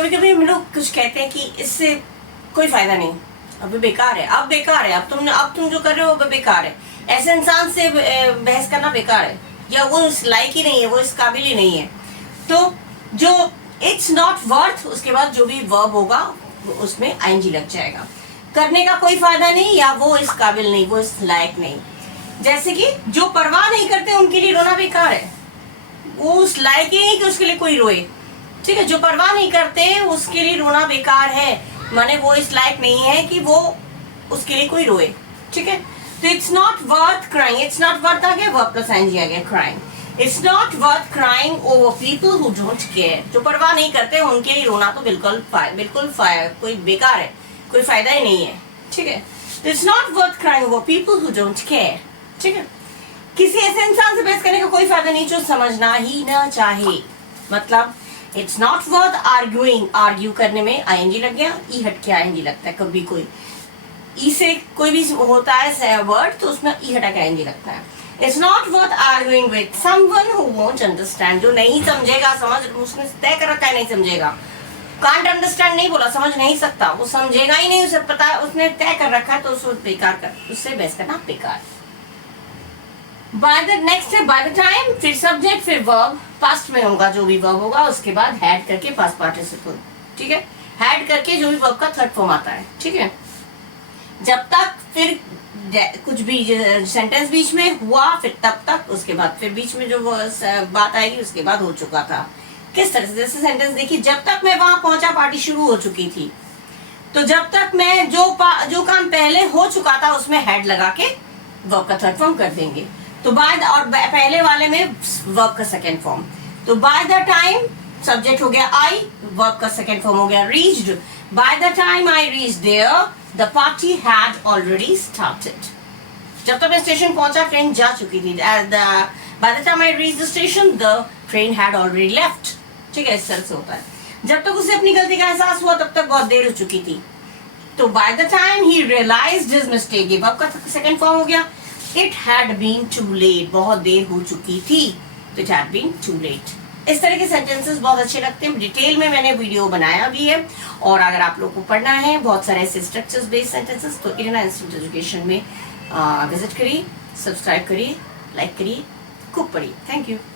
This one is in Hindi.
कभी कभी हम लोग कुछ कहते हैं कि इससे कोई फायदा नहीं, अब बेकार है, अब बेकार है, अब तुम जो कर रहे हो अब बेकार है, ऐसे इंसान से बहस करना बेकार है, या वो इस लायक ही नहीं है, वो इस काबिल ही नहीं है। तो जो इट्स नॉट वर्थ, उसके बाद जो भी वर्ब होगा उसमें आईएनजी लग जाएगा। करने का कोई फायदा नहीं, या वो इस काबिल नहीं, वो इस लायक नहीं। जैसे कि जो परवाह नहीं करते उनके लिए रोना बेकार है, वो उस लायक ही नहीं कि उसके लिए कोई रोए। ठीक है, जो परवाह नहीं करते उसके लिए रोना बेकार है, माने वो इस लायक नहीं है कि वो उसके लिए कोई रोए। ठीक है, तो it's not worth crying, it's not worth आ गया, वर्ब प्लस आईएनजी N G crying. It's not worth crying over people who don't care, जो परवाह नहीं करते उनके लिए रोना तो बिल्कुल कोई बेकार है, कोई फायदा ही नहीं है। ठीक है, तो it's not worth crying over people who don't care. ठीक है, किसी ऐसे इंसान से बहस करने का कोई फायदा नहीं जो समझना ही ना चाहे। मतलब it's not worth arguing, argue करने में आईएनजी लग गया, ई हट के आईएनजी लगता है। कभी कोई ई से कोई भी होता है वर्ड तो उसमें ई हटा के आईएनजी लगता है। It's not worth arguing with someone who won't understand, जो नहीं समझेगा, समझ उसने तय कर रखा है नहीं समझेगा। कांट अंडरस्टैंड नहीं बोला, समझ नहीं सकता, वो समझेगा ही नहीं, उसे पता है, उसने तय कर रखा है तो उसको बेकार कर, उससे बहस करना बेकार। बाय द नेक्स्ट है बाय द टाइम, फिर सब्जेक्ट, फिर वर्ब, पास्ट में होगा जो भी वर्ब होगा, उसके बाद हैड करके पास्ट पार्टिसिपल। ठीक है, हैड करके जो भी वर्ब का थर्ड फॉर्म आता है। ठीक है, जब तक फिर कुछ भी सेंटेंस बीच में हुआ फिर तब तक, उसके बाद फिर बीच में जो बात आएगी उसके बाद हो चुका था। किस तरह से, जैसे सेंटेंस देखिए, जब तक मैं वहां पहुंचा पार्टी शुरू हो चुकी थी, तो जब तक मैं जो काम पहले हो चुका था उसमें हैड लगा के वर्ब का थर्ड फॉर्म कर देंगे। तो बाय द, और पहले वाले में वर्ब का सेकेंड फॉर्म, तो बाय द टाइम सब्जेक्ट हो गया आई, वर्ब का सेकेंड फॉर्म हो गया reached. By the time I reached there the party had already started, जब तक मैं स्टेशन पहुंचा ट्रेन जा चुकी थी। By the time I reached the station the train had already left. ठीक है, इस तरह से होता है, जब तक उसे अपनी गलती का एहसास हुआ तब तक बहुत देर हो चुकी थी। तो by the time he realized his mistake, ये वर्ब का सेकेंड फॉर्म हो गया। It had been too late, बहुत देर हो चुकी थी, तो it had been too late. इस तरह के सेंटेंसेस बहुत अच्छे लगते हैं, डिटेल में मैंने वीडियो बनाया भी है, और अगर आप लोग को पढ़ना है बहुत सारे ऐसे स्ट्रक्चर्स बेस्ड सेंटेंसेस तो इरेना इंस्टीट्यूट एजुकेशन में विजिट करिए, सब्सक्राइब करिए, लाइक करिए, खूब पढ़िए। Thank you.